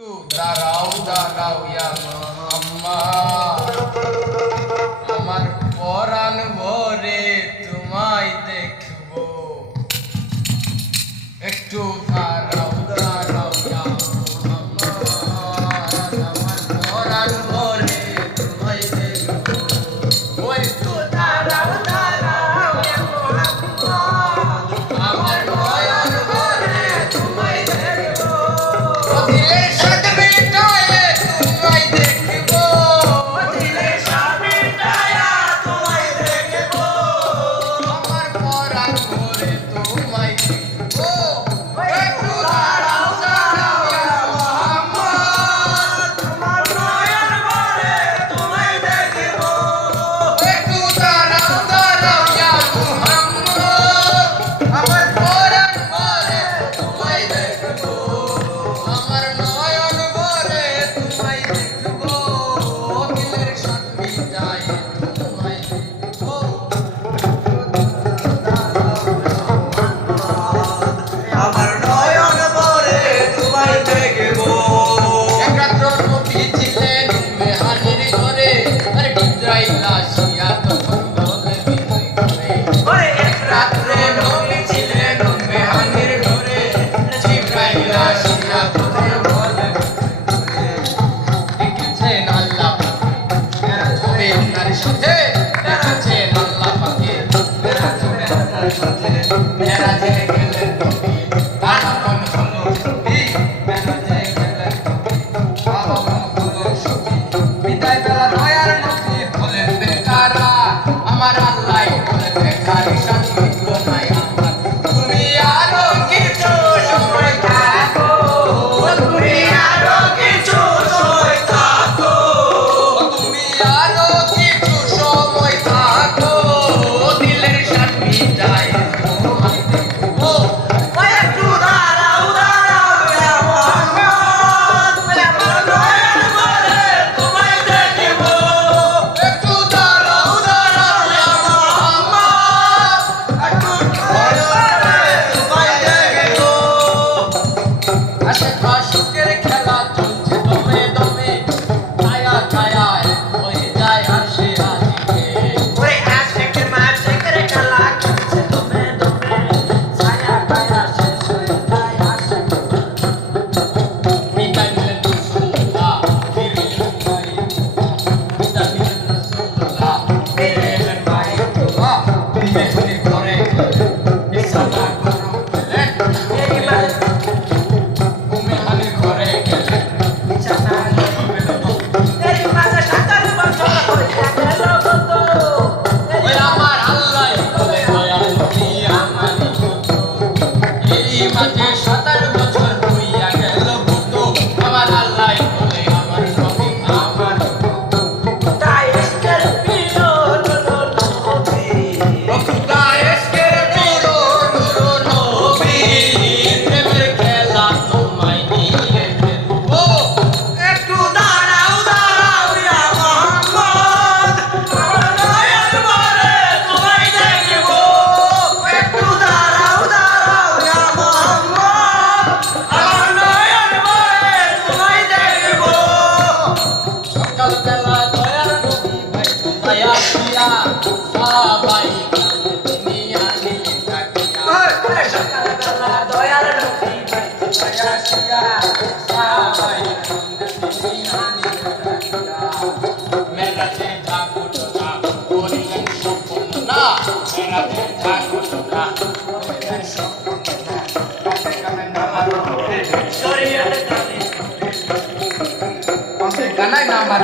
দাঁড়াও দাঁড়াও ইয়া মুহাম্মদ, আমার পরাণ ভরে তোমায় দেখবো। একটু দাঁড়াও দাঁড়াও ইয়া মুহাম্মদ, আমার পরাণ ভরে তোমায় দেখবো। ওই তো দাঁড়াও দাঁড়াও ইয়া মুহাম্মদ, আমার নয়ন ভরে তোমায় দেখবো। দিলের সাথে মিটায়ে তোমায় দেখবো, দিলের সাথে মিটায়া তোমায় দেখবো, আমার পরাণ ভরে তোমায় দেখবো। একটু দাঁড়াও দাঁড়াও ইয়া মুহাম্মদ, আমার নয়ন ভরে তোমায় দেখবো। একটু দাঁড়াও দাঁড়াও ইয়া মুহাম্মদ, আমার পরাণ ভরে তোমায় দেখবো, আমার নয়ন ভরে তোমায় দেখবো, দিলের সাথে মিটায়ে তোমায় দেখবো। আমার নয়ন ভরে তোমায় দেখবো। একরাত্র নবী ছিলেন মেহানির ঘরে, আর ইসরাইল আসিয়া তখন বলে বিজয় করে। ওরে রাত্রে নবী ছিলেন মেহানির ঘরে, জিবরাইল আসিয়া তখন বলে দেখেছেন আল্লাহ হবে আপনার সাথে, দেখেছেন আল্লাহ পাকে আপনার সাথে মেরাজে গেলেন নবী, আগমন হলো সখী, মেরাজে গেলেন নবী, আগমন হলো সখী। বিদায় বেলা দয়ার নবী হলেন বেকারা, আমার আল্লাহ বলে বেকারি সাথী মিটলো নাই আমার। তুমি আরো কিছু সময় থাকো, তুমি আরো কিছু সময় থাকো, তুমি আরো কিছু সময় থাকো, দিলের সাথে মিটায়ে তোমায় দেখবো। ওই একটু দাঁড়াও দাঁড়াও ইয়া মুহাম্মদ, আমার নয়ন ভরে তোমায় দেখবো। একটু দাঁড়াও দাঁড়াও ইয়া মুহাম্মদ, একটু নয়ন ভরে তোমায় দেখবো। আশিক আশিকের খেলা চলছে দমে দমে, ছায়া ছায়া এক হয়ে যায় আরশে আজিমে। ওরে আশিকের মাশিকের খেলা চলছে দমে দমে, ছায়া ছায়া শেষ হয়ে যায় আশিক। বিদায় নিলেন রাসূলুল্লাহ, ফিরলেন বাইতুল্লাহ, বিদায় নিলেন রাসূলুল্লাহ, ফিরলেন বাইতুল্লাহ, মেহনের ঘরে গেলেন, বিছানা গরম পেলেন, মেহনের ঘরে গেলেন, বিছানা গরম পেলেন। এই মাঝে ৭০ বছর হইয়া গেল কত, ওই আমার আল্লাহ বলে দয়াল নবী আমারই কত, এই মাঝে ২৭ বছর হইয়া গেল কত, আমার আল্লাহ বলে আমার নবী আমার কত। তাই ইশকের প্রিয় নূর নবী। ও খুদা ইশকের প্রিয় নূর নবী, প্রেমের খেলা তোমায় নিয়ে খেলবো। একটু দাঁড়াও দাঁড়াও ইয়া মুহাম্মদ, আমার নয়ন ভরে তোমায় দেখবো। একটু দাঁড়াও দাঁড়াও ইয়া মুহাম্মদ, আমার নয়ন ভরে তোমায় দেখবো। সকালবেলা দয়ার নবী বাইতুল্লাহ আসিয়া, সাহাবাই কামে দুনিয়া নিয়ে ডাকিয়া। সকালবেলা দয়াল নবী বাইতুল্লাহ আসিয়া, সাহাবাই কামে দুনিয়া নিয়ে ডাকিয়া। মেরাজে জাগরণা করিলেন সম্পূর্ণ না, মেরাজে জাগরণা করিলেন সম্পূর্ণ না। কামে কামে নামার শরীয়তে তালিম গানায় নামার